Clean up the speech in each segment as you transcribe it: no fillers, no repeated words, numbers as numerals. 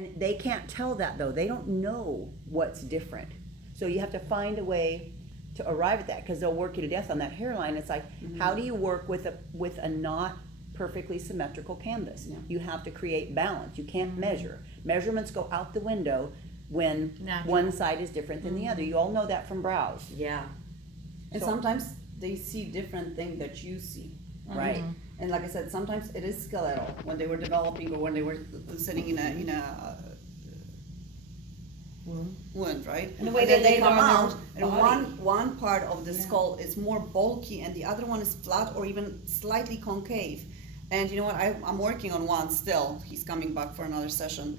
They can't tell that though. They don't know what's different. So you have to find a way to arrive at that, because they'll work you to death on that hairline. It's like, how do you work with a not perfectly symmetrical canvas? Yeah. You have to create balance. You can't measure. Measurements go out the window when Natural. one side is different than the other. You all know that from brows. Yeah. And So- sometimes they see different thing that you see. Right. And like I said, sometimes it is skeletal when they were developing or when they were sitting in a wound, right? And the way And then they they come lay down out, their and body. one part of the skull is more bulky, and the other one is flat or even slightly concave. And you know what? I'm working on one still. He's coming back for another session.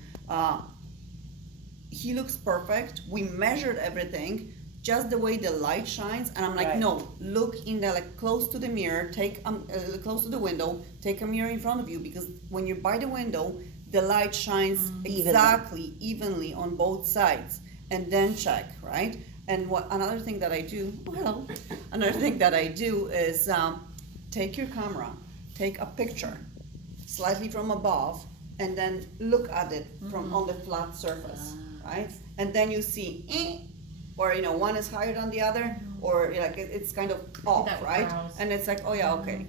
He looks perfect. We measured everything, just the way the light shines, and I'm like, Right. no, look in there, like close to the mirror, take close to the window, take a mirror in front of you, because when you're by the window, the light shines exactly evenly on both sides, and then check, right? And what another thing that I do, another thing that I do is take your camera, take a picture slightly from above, and then look at it from on the flat surface, right? And then you see, or you know, one is higher than the other, or like it's kind of off, that with right? brows. And it's like, oh yeah, okay.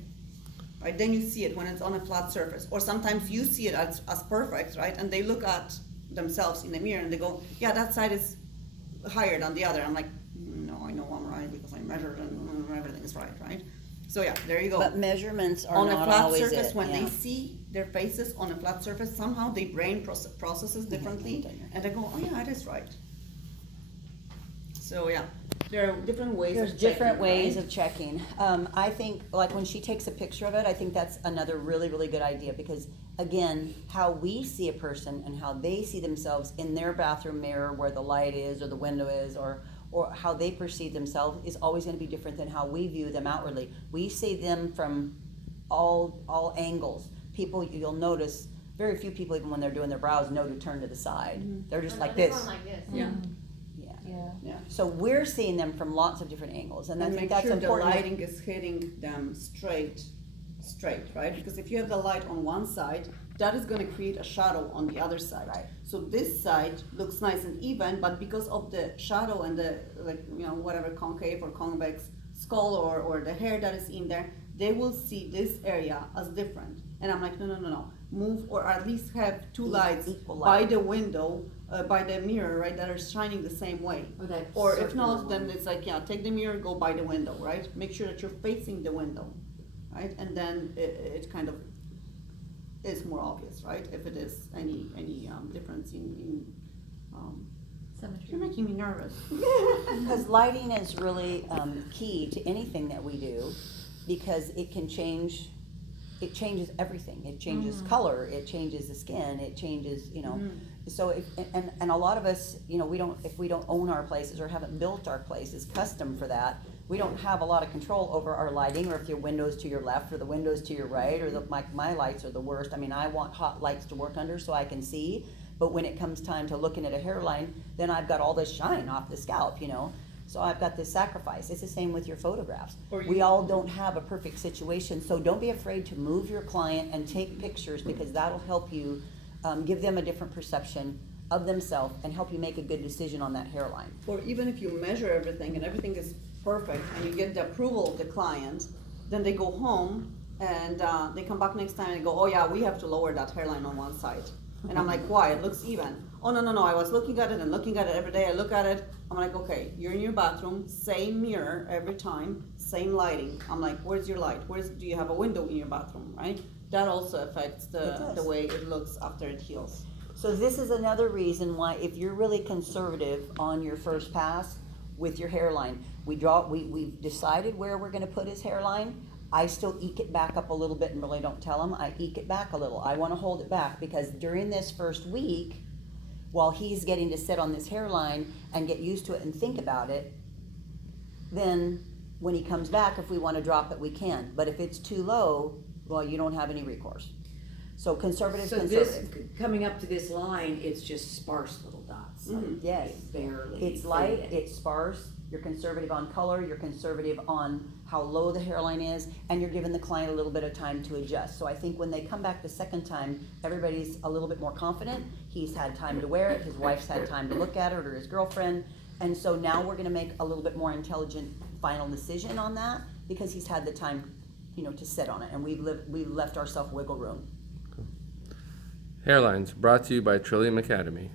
Right, then you see it when it's on a flat surface, or sometimes you see it as perfect, right? And they look at themselves in the mirror and they go, yeah, that side is higher than the other. I'm like, no, I know I'm right because I measured and everything is right? So yeah, there you go. But measurements are On a not flat always surface, it. when Yeah. they see their faces on a flat surface, somehow their brain processes differently, and they go, oh yeah, it is right. So yeah, there are different ways There's of different checking, ways right? of checking. I think, like when she takes a picture of it, I think that's another really, really good idea, because again, how we see a person and how they see themselves in their bathroom mirror where the light is or the window is, or how they perceive themselves is always going to be different than how we view them outwardly. We see them from all angles. People, you'll notice, very few people, even when they're doing their brows, know to turn to the side. They're just like They're this. going like this. Yeah, Yeah. yeah. So we're seeing them from lots of different angles, and I And think make that's sure the important. lighting is hitting them straight, right? Because if you have the light on one side, that is gonna create a shadow on the other side. Right. So this side looks nice and even, but because of the shadow and the, like, you know, whatever concave or convex skull or the hair that is in there, they will see this area as different. And I'm like, no. Move, or at least have two lights equal by light. the window, by the mirror, right, that are shining the same way. Or that Or if circular not, then one. it's like, yeah, take the mirror, go by the window, right? Make sure that you're facing the window, right? And then it kind of is more obvious, right? If it is any difference in Symmetry. you're making me nervous. Because lighting is really key to anything that we do, because it can change, it changes everything. It changes color, it changes the skin, it changes, you know. So if, and a lot of us, you know, if we don't own our places or haven't built our places custom for that, we don't have a lot of control over our lighting, or if your window's to your left or the window's to your right, or my lights are the worst. I mean, I want hot lights to work under so I can see, but when it comes time to looking at a hairline, then I've got all this shine off the scalp, you know. So I've got this sacrifice. It's the same with your photographs. We all don't have a perfect situation, so don't be afraid to move your client and take pictures, because that'll help you give them a different perception of themselves and help you make a good decision on that hairline. Or even if you measure everything and everything is perfect and you get the approval of the client, then they go home and they come back next time and go, oh yeah, we have to lower that hairline on one side. And I'm like, why? It looks even. Oh no, I was looking at it and looking at it every day. I look at it, I'm like, okay, you're in your bathroom, same mirror every time, same lighting. I'm like, where's your light? Do you have a window in your bathroom, right? That also affects the way it looks after it heals. So this is another reason why, if you're really conservative on your first pass with your hairline, we've decided where we're gonna put his hairline. I still eke it back up a little bit and really don't tell him. I eke it back a little. I wanna hold it back, because during this first week, while he's getting to sit on this hairline and get used to it and think about it, then when he comes back, if we wanna drop it, we can. But if it's too low, well, you don't have any recourse. So conservative. So this, coming up to this line, it's just sparse little dots. Like Yes. barely. It's light, faded. it's sparse, you're conservative on color, you're conservative on how low the hairline is, and you're giving the client a little bit of time to adjust. So I think when they come back the second time, everybody's a little bit more confident. He's had time to wear it, his wife's had time to look at it, or his girlfriend. And so now we're gonna make a little bit more intelligent final decision on that, because he's had the time, to sit on it, and we've left ourselves wiggle room. Hairlines, brought to you by Trillium Academy.